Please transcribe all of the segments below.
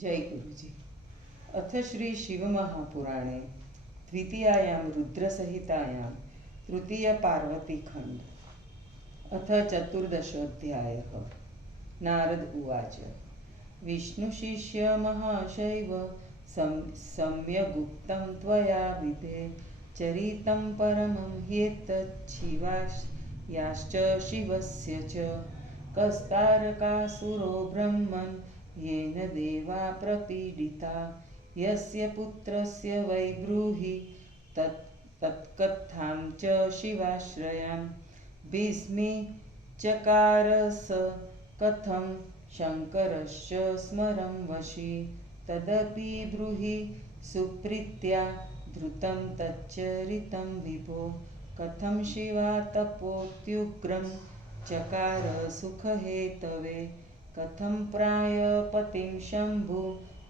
जय गुरुजी। अथ श्री शिवमहापुराणे द्वितीयायां रुद्रसहितायां तृतीय पार्वती खंड अथ चतुर्दशोऽध्यायः। नारद उवाच विष्णुशिष्य महाशैव सम्यगुक्तं त्वया विधे चरितं परमं ह्येतत् शिवायाश्च शिवस्य च कस्तारकासुरो ब्रह्मन् येन देवा प्रपीडिता यस्य पुत्रस्य वै ब्रूहि तत्कथां च शिवाश्रयां भीष्मी चकार स कथं शङ्करश्च स्मरं वशी तदपि ब्रूहि सुप्रीत्या धृतं तच्चरितं विभो कथं शिवा तपोत्युग्रं चकार सुखहेतवे कथं प्रायपतिं शम्भु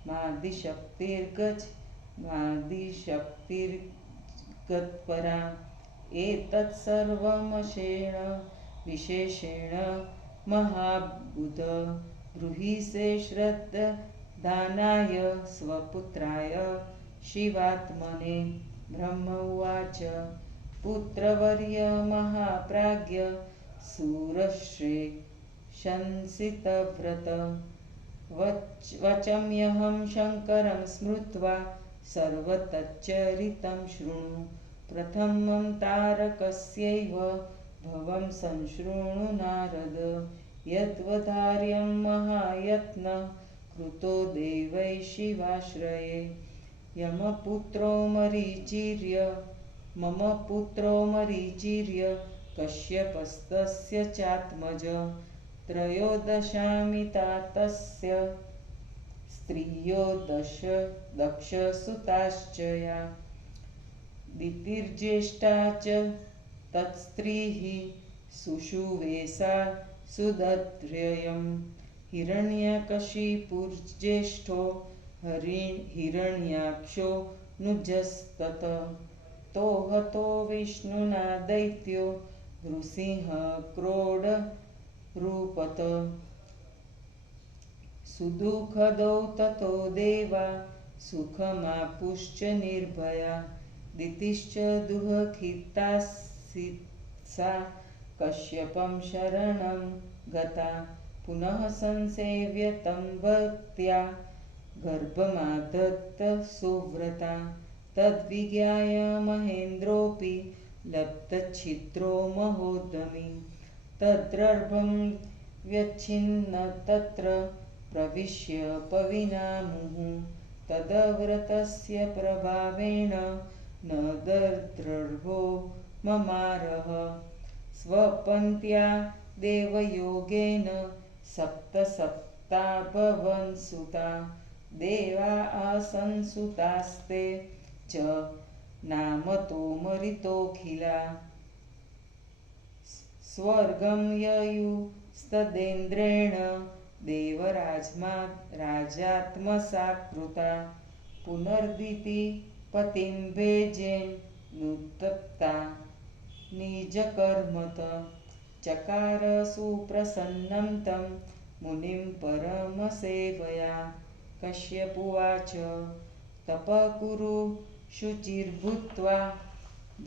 मादिशक्तिर्गत्परा एतत् सर्वमशेण विशेषेण महाबुध ब्रूहिसे श्रद्धानाय स्वपुत्राय शिवात्मने। ब्रह्म उवाच पुत्रवर्य महाप्राज्ञ सूरश्रे शंसितव्रत वचम्यहं शङ्करं स्मृत्वा सर्वतच्चरितं शृणु प्रथमं तारकस्यैव भवं संशृणु नारद यद्वधार्यं महायत्न कृतो देवैः शिवाश्रये यमपुत्रो मरीचिर्य मम पुत्रो मरीचिर्य कश्यपस्तस्य चात्मज त्रयोदशामिता तस्य स्त्रियो दक्षसुताश्च या दितिर्ज्येष्ठा च तत्स्त्रीः सुषुवेशा सुदत्र्ययं हिरण्यकशिपुर्ज्येष्ठो हिरण्याक्षो नुजस्तत तो हतो विष्णुना दैत्यो नृसिंह क्रोड रूपत सुदुःखदौ ततो देवा सुखमापुश्च निर्भया दितिश्च दुःखितासा कश्यपं शरणं गता पुनः संसेव्य तं भक्त्या गर्भमादत्त सुव्रता तद्विज्ञाय महेन्द्रोऽपि लब्धच्छिद्रो महोद्यमी तद्गर्भं व्यच्छिन्न तत्र प्रविश्य पविनामुहुः तदव्रतस्य प्रभावेण न दर्द्रर्भो ममारः स्वपन्त्या देवयोगेन सप्तसप्ताभवन् सुता देवा आसन् सुतास्ते च नामतो मरितोऽखिला स्वर्गं ययुस्तदेन्द्रेण राजात्मसा पुनर्दिति पतिं भेजेन् नुत्तप्ता निजकर्मत चकार सुप्रसन्नं तं मुनिं परमसेवया कश्यपुवाच तपः कुरु शुचिर्भूत्वा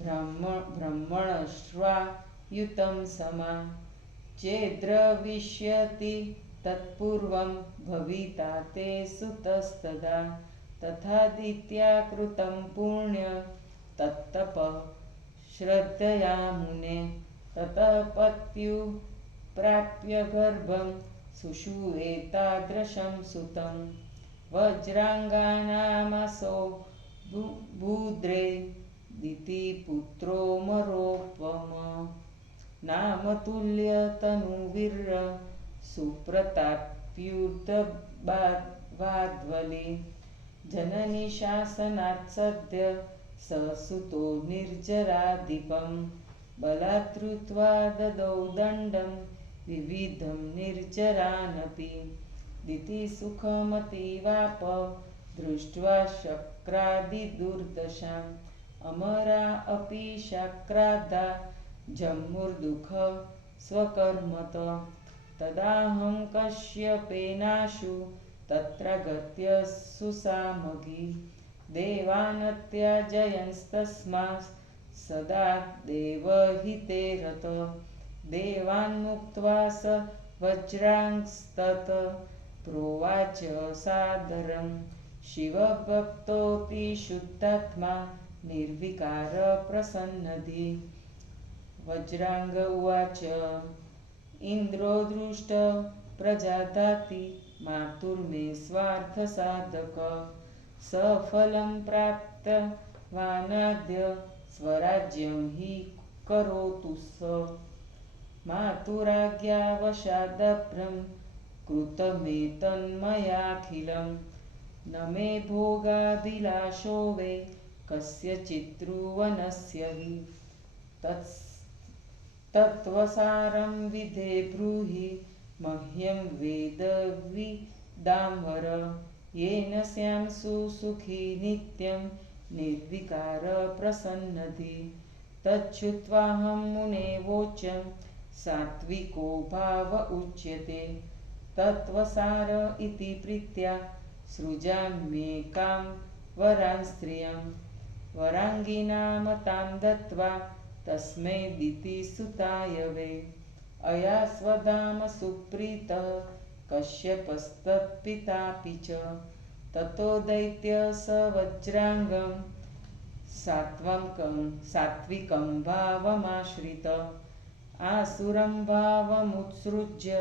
ब्रह्मणश्वा युतं समा चेद्रविष्यति तत्पूर्वं भविता ते सुतस्तदा तथादित्या कृतं पुण्य तत्तपः श्रद्धया मुने ततः पत्यु प्राप्य गर्भं सुषुवेतादृशं सुतं वज्राङ्गानामसौ भूद्रे दितिपुत्रो मरोपम नामतुल्यतनुवीर्य सुप्रताप्युतवाद्वली जननी शासनात् सद्य ससुतो निर्जराधिपं बलात्कृत्वा ददौ दण्डं विविधं निर्जरानपि दितिसुखमतीवाप दृष्ट्वा शक्रादिदुर्दशाम् अमरा अपि शक्रादा जम्मुर्दुःख स्वकर्मत तदाहं कश्यपेनाशु तत्रागत्य सुसामगी देवानत्याजयंस्तस्मात् सदा देवहिते रत देवान्मुक्त्वा स वज्रांस्तत प्रोवाच सादरं शिवभक्तोऽति शुद्धात्मा निर्विकार प्रसन्नधि वज्रांग उवाच इंद्रो दृष्ट प्रजादाति मातुर्मे स्वार्थसाधक सफलं प्राप्तवानाद्य स्वराज्यं हि करोतु स मातुराज्ञावशादभ्रं कृतमेतन्मयाखिलं न मे भोगाभिलाषो वै कस्यचित्त्रुवनस्य हि तत्त्वसारं विधे ब्रूहि मह्यं वेदविदाम्बर येन स्यांसु सुखी नित्यं निर्विकार प्रसन्नधि तच्छ्रुत्वाहं मुने वोचं सात्विको भाव उच्यते तत्त्वसार इति प्रीत्या सृजाम्येकां वरां स्त्रियं वराङ्गिनां तां दत्त्वा तस्मै दितिसुताय वै अया स्वधाम सुप्रीतः कश्यपस्तत्पितापि च ततो दैत्य स वज्राङ्गं सात्विकं भावमाश्रित आसुरं भावमुत्सृज्य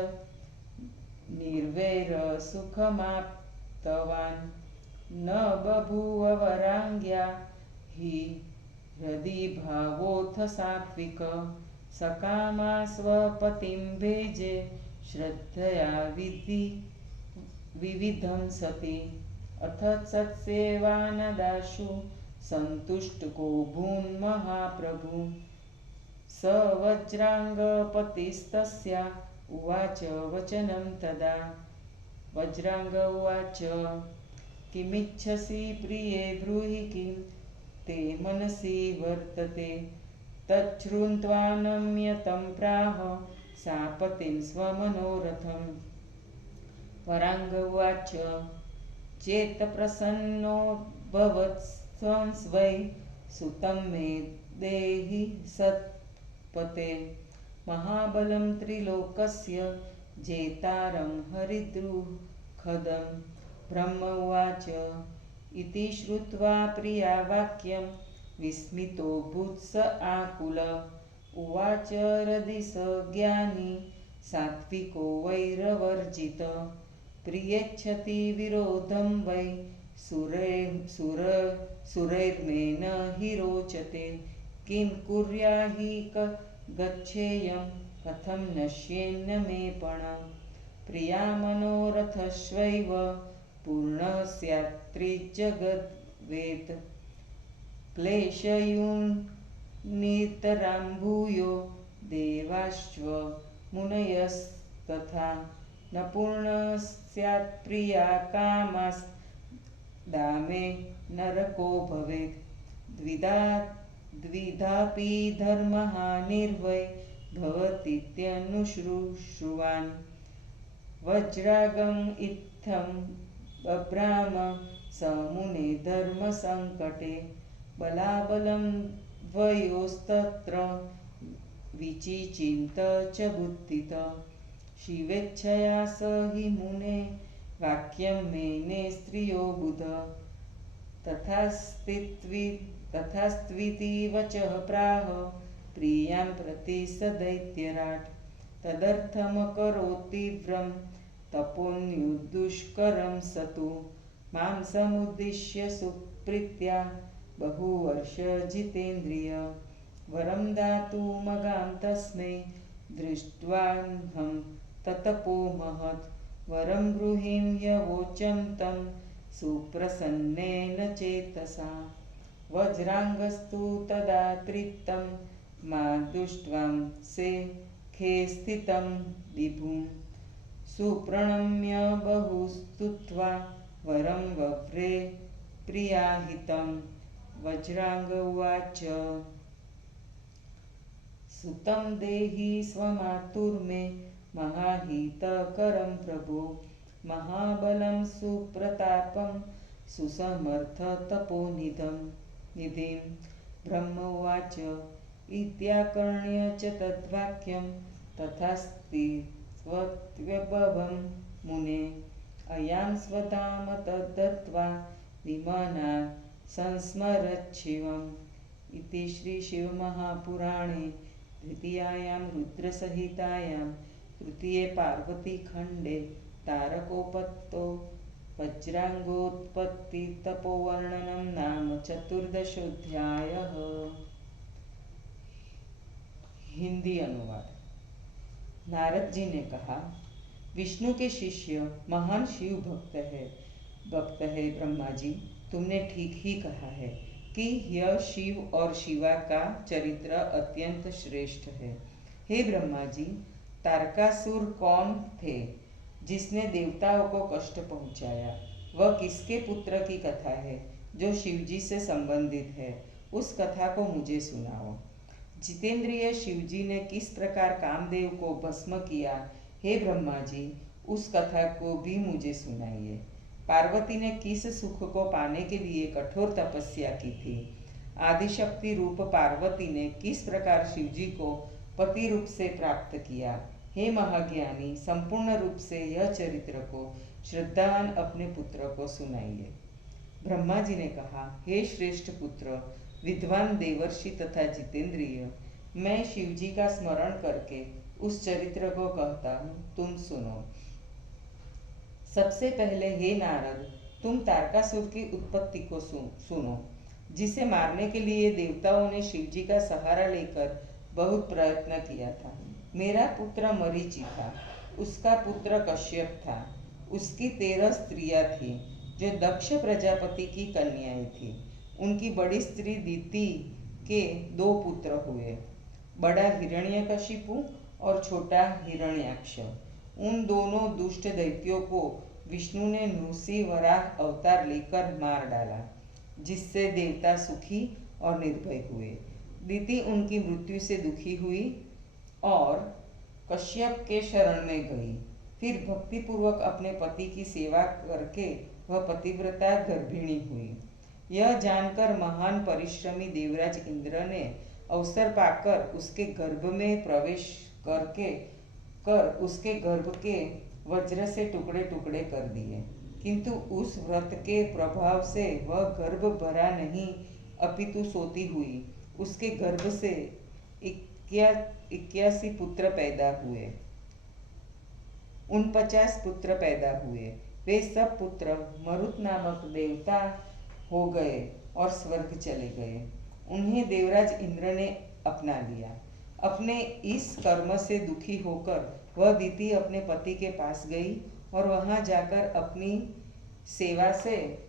निर्वैरसुखमाप्तवान् न बभूव वराङ्ग्या हि हृदि भावोऽथ सात्विक सकामा स्वपतिं भेजे श्रद्धया विविधं सति अथ सत्सेवानदाशु सन्तुष्टको भून्महाप्रभु स वज्राङ्गपतिस्तस्या उवाच वचनं तदा वज्राङ्ग उवाच किमिच्छसि प्रिये ब्रूहि किं ते मनसि वर्तते तच्छृण्वानम्यतं प्राह सा पतिं स्वमनोरथं वराङ्ग उवाच चेत्प्रसन्नो भवत्स्वं वै सुतं मे देहि सत्पते महाबलं त्रिलोकस्य जेतारं हरिद्रुखदं ब्रह्म उवाच इति श्रुत्वा प्रिया वाक्यं विस्मितो भूत्स आकुल उवाच हृदि स ज्ञानी सात्विको वैरवर्जित प्रियच्छति विरोधं वै सुरैर्मेन हि रोचते किं कुर्याहि गच्छेयं कथं नश्येन्न मे पणं प्रिया मनोरथश्वैव पूर्णः स्यात्त्रिजगद्वेद क्लेशयुन्नितरां भूयो देवाश्च मुनयस्तथा न पूर्णः स्यात्प्रिया कामास्दामे नरको भवेत् द्विधापि धर्महानिर्वै भवतीत्यनुश्रुवान् वज्रागम् इत्थं बभ्राम स मुने धर्मसङ्कटे बलाबलं द्वयोस्तत्र विचिचिन्त च बुद्धित शिवेच्छया स हि मुने वाक्यं मेने स्त्रियो बुध तथास्त्विति वचः प्राह प्रियां प्रति स दैत्यराट् तदर्थमकरोतीव्रं तपोन्युदुष्करं स तु मां समुद्दिश्य सुप्रीत्या बहुवर्षजितेन्द्रिय वरं दातुमगां तस्मै दृष्ट्वाहं ततपो महत् वरं ब्रूहिं यवोचं तं सुप्रसन्नेन चेतसा वज्राङ्गस्तु तदा तृप्तं मा दृष्ट्वां सेखे स्थितं विभुं सुप्रणम्य बहुस्तुत्वा वरं वव्रे प्रियाहितं वज्राङ्ग उवाच सुतं देहि स्वमातुर्मे महाहितकरं प्रभो महाबलं सुप्रतापं सुसमर्थतपोनिधिं निधिं ब्रह्मोवाच इत्याकर्ण्य च तद्वाक्यं तथास्ति स्वत्वभवं मुने अयां स्वधाम तद्दत्त्वा विमना संस्मरच्छिवम् इति श्रीशिवमहापुराणे द्वितीयायां रुद्रसहितायां तृतीये पार्वतीखण्डे तारकोपत्तो वज्रांगोत्पत्तितपोवर्णनं नाम चतुर्दशोऽध्यायः। हिंदी अनुवाद। नारद जी ने कहा, विष्णु के शिष्य महान शिव भक्त है ब्रह्मा जी, तुमने ठीक ही कहा है कि यह शिव और शिवा का चरित्र अत्यंत श्रेष्ठ है। हे ब्रह्मा जी, तारकासुर कौन थे जिसने देवताओं को कष्ट पहुंचाया? वह किसके पुत्र की कथा है जो शिवजी से संबंधित है? उस कथा को मुझे सुनाओ। जितेंद्रिय शिवजी ने किस प्रकार कामदेव को भस्म किया, हे ब्रह्मा जी, उस कथा को भी मुझे सुनाइए। पार्वती ने किस सुख को पाने के लिए कठोर तपस्या की थी? आदिशक्ति रूप पार्वती ने किस प्रकार शिवजी को पति रूप से प्राप्त किया? हे महाज्ञानी, संपूर्ण रूप से यह चरित्र को श्रद्धावान अपने पुत्र को सुनाइए। ब्रह्मा जी ने कहा, हे श्रेष्ठ पुत्र, विद्वान देवर्षि तथा जितेंद्रिय, मैं शिवजी का स्मरण करके उस चरित्र को कहता हूँ, तुम सुनो। सबसे पहले हे नारद, तुम तारकासुर की उत्पत्ति को सुनो, जिसे मारने के लिए देवताओं ने शिवजी का सहारा लेकर बहुत प्रयत्न किया था। मेरा पुत्र मरीचि था, उसका पुत्र कश्यप था, उसकी 13 स्त्रियां थी जो दक्ष प्रजापति की कन्याएं थी। उनकी बड़ी स्त्री दीति के 2 पुत्र हुए, बड़ा हिरण्यकशिपु और छोटा हिरण्याक्ष। उन दोनों दुष्ट दैत्यों को विष्णु ने नृसिंह वराह अवतार लेकर मार डाला, जिससे देवता सुखी और निर्भय हुए। दीति उनकी मृत्यु से दुखी हुई और कश्यप के शरण में गई। फिर भक्तिपूर्वक अपने पति की सेवा करके वह पतिव्रता गर्भिणी हुई। यह जानकर महान परिश्रमी देवराज इंद्र ने अवसर पाकर उसके गर्भ में प्रवेश कर उसके गर्भ के वज्र से टुकड़े टुकड़े कर दिए, किंतु उस व्रत के प्रभाव से वह गर्भ भरा नहीं, अपितु सोती हुई उसके गर्भ से 81 पुत्र पैदा हुए, 49 पुत्र पैदा हुए। वे सब पुत्र मरुत नामक देवता हो गए और स्वर्ग चले गए। उन्हें देवराज इंद्र ने अपना लिया। अपने इस कर्म से दुखी होकर वह दीति अपने पति के पास गई और वहां जाकर अपनी सेवा से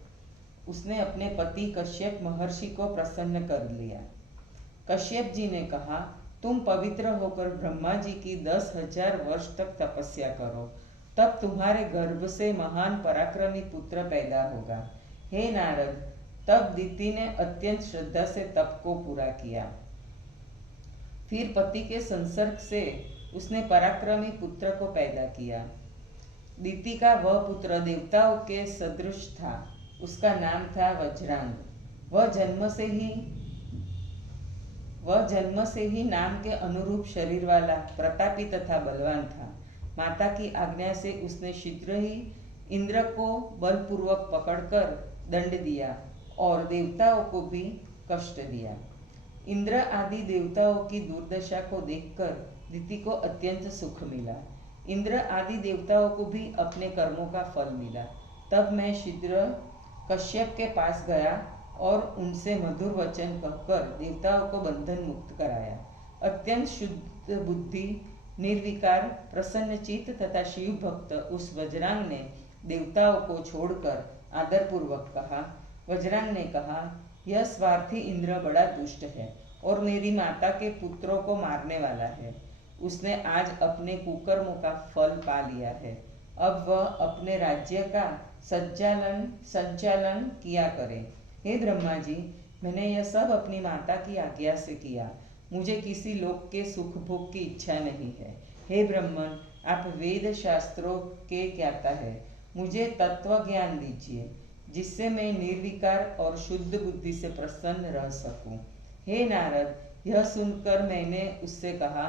उसने अपने पति कश्यप महर्षि को प्रसन्न कर लिया। कश्यप जी ने कहा, तुम पवित्र होकर ब्रह्मा जी की 10,000 वर्ष तक तपस्या करो, तब तुम्हारे गर्भ से महान पराक्रमी पुत्र पैदा होगा। हे नारद, तब दीति ने अत्यंत श्रद्धा से तप को पूरा किया। फिर पति के संसर्ग से उसने पराक्रमी पुत्र को पैदा किया। दीति का वह पुत्र देवताओं के सदृश था। उसका नाम था वज्रांग। वह जन्म से ही नाम के अनुरूप शरीर वाला, प्रतापी तथा बलवान था। माता की आज्ञा से उसने शीघ्र ही इंद्र को बलपूर्वक पकड़कर दंड दिया और देवताओं को भी कष्ट दिया। इंद्र आदि देवताओं की दुर्दशा को देखकर दीति को अत्यंत सुख मिला। इंद्र आदि देवताओं को भी अपने कर्मों का फल मिला। तब मैं शीघ्र कश्यप के पास गया और उनसे मधुर वचन कहकर देवताओं को बंधन मुक्त कराया। अत्यंत शुद्ध बुद्धि, निर्विकार, प्रसन्नचित्त तथा शिव भक्त उस वज्रांग ने देवताओं को छोड़कर आदरपूर्वक कहा। वज्रांग ने कहा, यह स्वार्थी इंद्र बड़ा दुष्ट है और मेरी माता के पुत्रों को मारने वाला है। उसने आज अपने कुकर्मों का फल पा लिया है। अब वह अपने राज्य का संचालन किया करे। हे ब्रह्मा जी, मैंने यह सब अपनी माता की आज्ञा से किया। मुझे किसी लोक के सुख भोग की इच्छा नहीं है। हे ब्राह्मण, आप वेद शास्त्रों के ज्ञाता है मुझे तत्व ज्ञान दीजिए जिससे मैं निर्विकार और शुद्ध बुद्धि से प्रसन्न रह सकूं। हे नारद, यह सुनकर मैंने उससे कहा,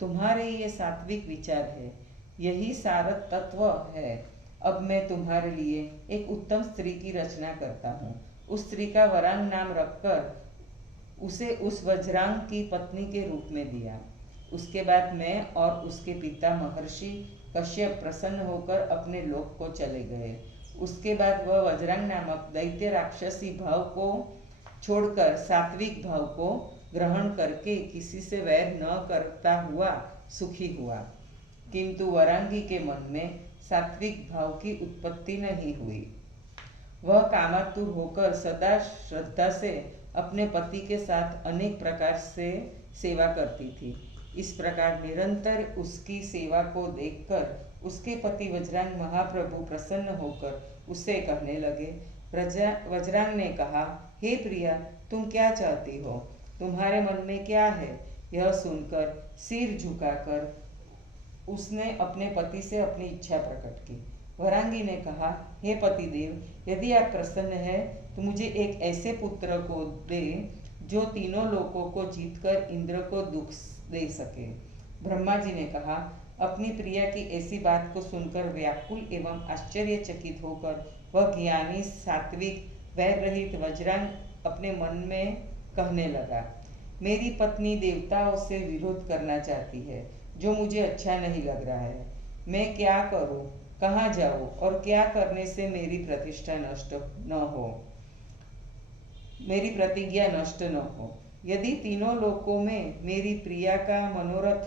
तुम्हारे ये सात्विक विचार है, यही सारत तत्व है। अब मैं तुम्हारे लिए एक उत्तम स्त्री की रचना करता हूँ। उस स्त्री का वरांग नाम रखकर उसे उस वज्रांग की पत्नी के रूप में दिया। उसके बाद मैं और उसके पिता महर्षि कश्यप प्रसन्न होकर अपने लोक को चले गए। उसके बाद वह वज्रांग नामक दैत्य राक्षसी भाव को छोड़कर सात्विक भाव को ग्रहण करके किसी से वैर न करता हुआ सुखी हुआ। किंतु वरांगी के मन में सात्विक भाव की उत्पत्ति नहीं हुई। वह कामातुर होकर सदा श्रद्धा से अपने पति के साथ अनेक प्रकार से सेवा करती थी। इस प्रकार निरंतर उसकी सेवा को देखकर उसके पति वज्रांग महाप्रभु प्रसन्न होकर उससे कहने लगे। वज्रांग ने कहा, हे प्रिया, तुम क्या चाहती हो? तुम्हारे मन में क्या है? यह सुनकर सिर झुकाकर उसने अपने पति से अपनी इच्छा प्रकट की। वरांगी ने कहा, हे पतिदेव, यदि आप प्रसन्न हैं तो मुझे एक ऐसे पुत्र को दे जो तीनों लोकों को जीतकर इंद्र को दुख दे सके। ब्रह्मा जी ने कहा, अपनी प्रिया की ऐसी बात को सुनकर व्याकुल एवं आश्चर्यचकित होकर वह ज्ञानी सात्विक वैर रहित वज्रांग अपने मन में कहने लगा, मेरी पत्नी देवताओं से विरोध करना चाहती है, जो मुझे अच्छा नहीं लग रहा है। मैं क्या करूं? कहाँ जाऊं? और क्या करने से मेरी प्रतिष्ठा नष्ट न हो, मेरी प्रतिज्ञा नष्ट न हो। यदि तीनों लोकों में मेरी प्रिया का मनोरथ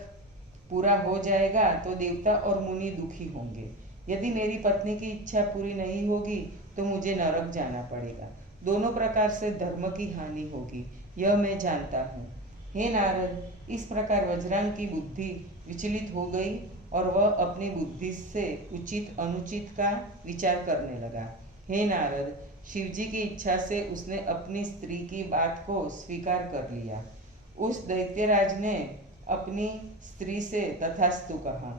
पूरा हो जाएगा तो देवता और मुनि दुखी होंगे। यदि मेरी पत्नी की इच्छा पूरी नहीं होगी तो मुझे नरक जाना पड़ेगा। दोनों प्रकार से धर्म की हानि होगी, यह मैं जानता हूँ। हे नारद, इस प्रकार वज्रांग की बुद्धि विचलित हो गई और वह अपनी बुद्धि से उचित अनुचित का विचार करने लगा। हे नारद, शिवजी की इच्छा से उसने अपनी स्त्री की बात को स्वीकार कर लिया। उस दैत्यराज ने अपनी स्त्री से तथास्तु कहा।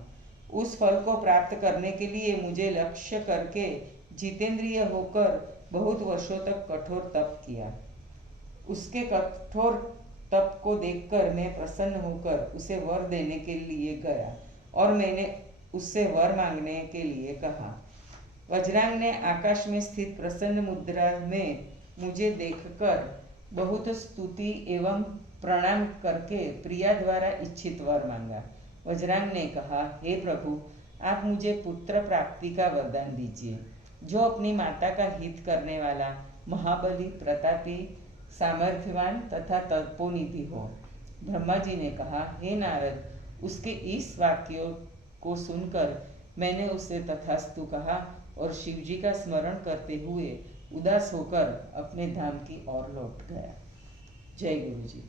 उस फल को प्राप्त करने के लिए मुझे लक्ष्य करके जितेंद्रिय होकर बहुत वर्षों तक कठोर तप किया। उसके कठोर तप को देखकर मैं प्रसन्न होकर उसे वर देने के लिए गया और मैंने उससे वर मांगने के लिए कहा। वज्रांग ने आकाश में स्थित प्रसन्न मुद्रा में मुझे देखकर बहुत स्तुति एवं प्रणाम करके प्रिया द्वारा इच्छित वर मांगा। वज्रांग ने कहा, हे प्रभु, आप मुझे पुत्र प्राप्ति का वरदान दीजिए, जो अपनी माता का हित करने वाला, महाबली, प्रतापी, सामर्थ्यवान तथा तपोनिधि हो। ब्रह्मा जी ने कहा, हे नारद, उसके इस वाक्यों को सुनकर मैंने उससे तथास्तु कहा और शिवजी का स्मरण करते हुए उदास होकर अपने धाम की ओर लौट गया। जय गुरु जी।